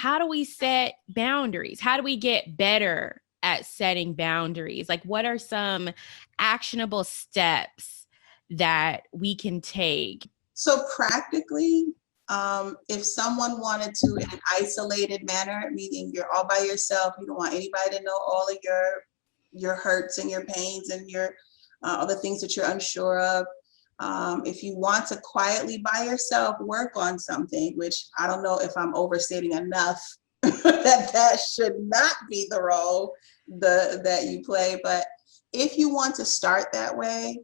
how do we set boundaries? How do we get better at setting boundaries? Like, what are some actionable steps that we can take? So practically, if someone wanted to in an isolated manner, meaning you're all by yourself, you don't want anybody to know all of your hurts and your pains and your all the things that you're unsure of. If you want to quietly by yourself work on something, which I don't know if I'm overstating enough that should not be the role that you play, but if you want to start that way,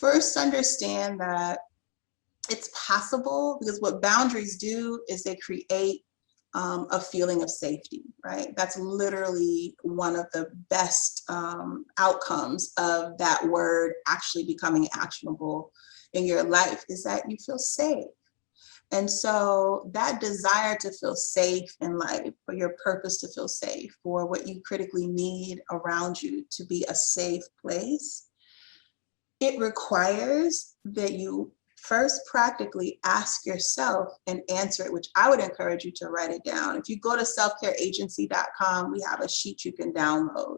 first understand that it's possible, because what boundaries do is they create a feeling of safety, right? That's literally one of the best outcomes of that word actually becoming actionable in your life, is that you feel safe. And so that desire to feel safe in life, for your purpose to feel safe, for what you critically need around you to be a safe place, it requires that you first practically ask yourself and answer it, which I would encourage you to write it down. If you go to selfcareagency.com, we have a sheet you can download.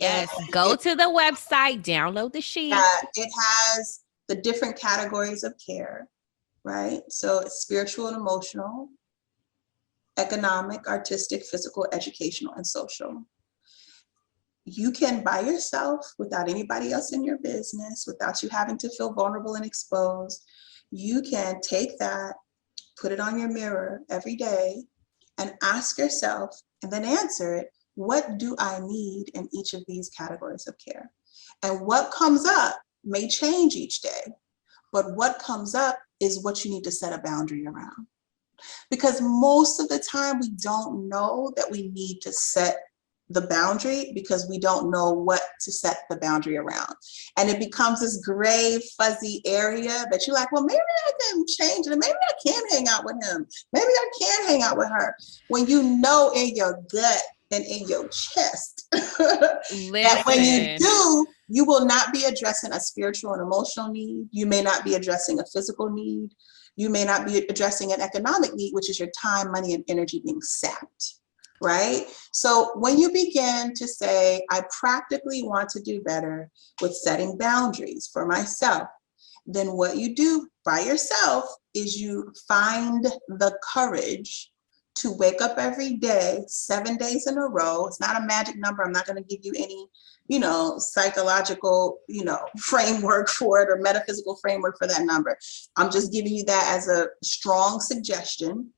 Yes, And go to the website, download the sheet. it has the different categories of care, right? So it's spiritual and emotional, economic, artistic, physical, educational, and social. You can, by yourself, without anybody else in your business, without you having to feel vulnerable and exposed, you can take that, put it on your mirror every day, and ask yourself, and then answer it, what do I need in each of these categories of care? And what comes up may change each day, but what comes up is what you need to set a boundary around. Because most of the time we don't know that we need to set the boundary, because we don't know what to set the boundary around. And it becomes this gray, fuzzy area that you're like, well, maybe I can change it. Maybe I can hang out with him. Maybe I can hang out with her. When you know in your gut and in your chest that when you Listen. do, you will not be addressing a spiritual and emotional need. You may not be addressing a physical need. You may not be addressing an economic need, which is your time, money, and energy being sapped. Right? So when you begin to say, I practically want to do better with setting boundaries for myself, then what you do by yourself is you find the courage to wake up every day, 7 days in a row. It's not a magic number. I'm not going to give you any, psychological, framework for it, or metaphysical framework for that number. I'm just giving you that as a strong suggestion,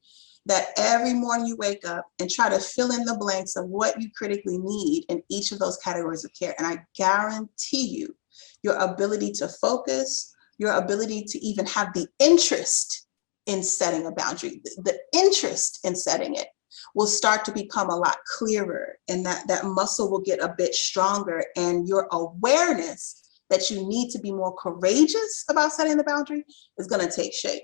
that every morning you wake up and try to fill in the blanks of what you critically need in each of those categories of care. And I guarantee you, your ability to focus, your ability to even have the interest in setting a boundary, the interest in setting it, will start to become a lot clearer, and that muscle will get a bit stronger, and your awareness that you need to be more courageous about setting the boundary is going to take shape.